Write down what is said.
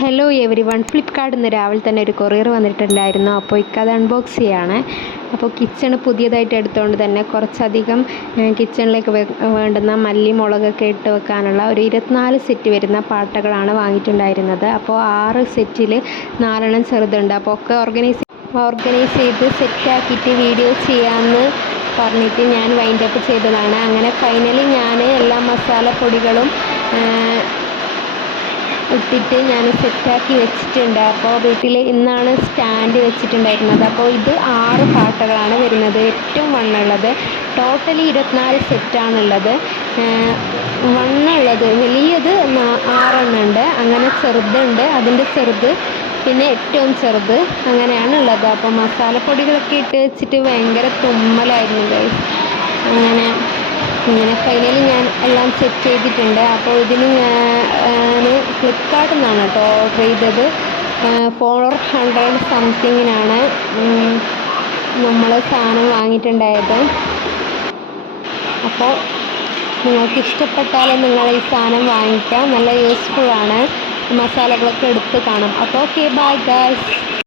Hello every one, ഫ്ലിപ്കാർട്ടിൽ നിന്ന് രാവിലെ തന്നെ ഒരു കൊറിയർ വന്നിട്ടുണ്ടായിരുന്നു. അപ്പോൾ ഇക്കത് അൺബോക്സ് ചെയ്യാണ്. അപ്പോൾ കിച്ചൺ പുതിയതായിട്ട് എടുത്തുകൊണ്ട് തന്നെ കുറച്ചധികം കിച്ചണിലേക്ക് വേണ്ടുന്ന മല്ലി മുളകൊക്കെ ഇട്ട് വെക്കാനുള്ള ഒരു 24 സെറ്റ് വരുന്ന പാട്ടകളാണ് വാങ്ങിയിട്ടുണ്ടായിരുന്നത്. അപ്പോൾ 6 സെറ്റിൽ 4 ചെറുതുണ്ട്. അപ്പോൾ ഒക്കെ ഓർഗനൈസ് ചെയ്ത് സെറ്റാക്കിയിട്ട് വീഡിയോ ചെയ്യാമെന്ന് പറഞ്ഞിട്ട് ഞാൻ വൈൻഡ് അപ്പ് ചെയ്തതാണ്. അങ്ങനെ ഫൈനലി ഞാൻ എല്ലാ മസാലപ്പൊടികളും ഇട്ടിട്ട് ഞാൻ സെറ്റാക്കി വെച്ചിട്ടുണ്ട്. അപ്പോൾ വീട്ടിൽ ഇന്നാണ് സ്റ്റാൻഡ് വെച്ചിട്ടുണ്ടായിരുന്നത്. അപ്പോൾ ഇത് 6 പാട്ടകളാണ് വരുന്നത്, ഏറ്റവും വണ്ണുള്ളത്. ടോട്ടലി 24 സെറ്റാണുള്ളത്. വണ്ണുള്ളത് വലിയത് 6 ഉണ്ട്, അങ്ങനെ ചെറുതുണ്ട്, അതിൻ്റെ ചെറുത്, പിന്നെ ഏറ്റവും ചെറുത്, അങ്ങനെയാണുള്ളത്. അപ്പോൾ മസാലപ്പൊടികളൊക്കെ ഇട്ട് വെച്ചിട്ട് ഭയങ്കര തുമ്മലായിരുന്നു ഗൈസ്. അങ്ങനെ ഫൈനലി ഞാൻ എല്ലാം സെറ്റ് ചെയ്തിട്ടുണ്ട്. അപ്പോൾ ഇതിന് ഞാൻ ഫ്ലിപ്കാർട്ടിൽ നിന്നാണ് കേട്ടോ ഓർഡർ ചെയ്തത്. 400 സംതിങ്ങിനാണ് നമ്മൾ സാധനം വാങ്ങിയിട്ടുണ്ടായത്. അപ്പോൾ നിങ്ങൾക്ക് ഇഷ്ടപ്പെട്ടാൽ നിങ്ങൾ ഈ സാധനം വാങ്ങിക്കാം, നല്ല യൂസ്ഫുള്ളാണ്. മസാലകളൊക്കെ എടുത്ത് കാണാം. അപ്പോൾ ഓക്കെ, ബൈ ഗൈസ്.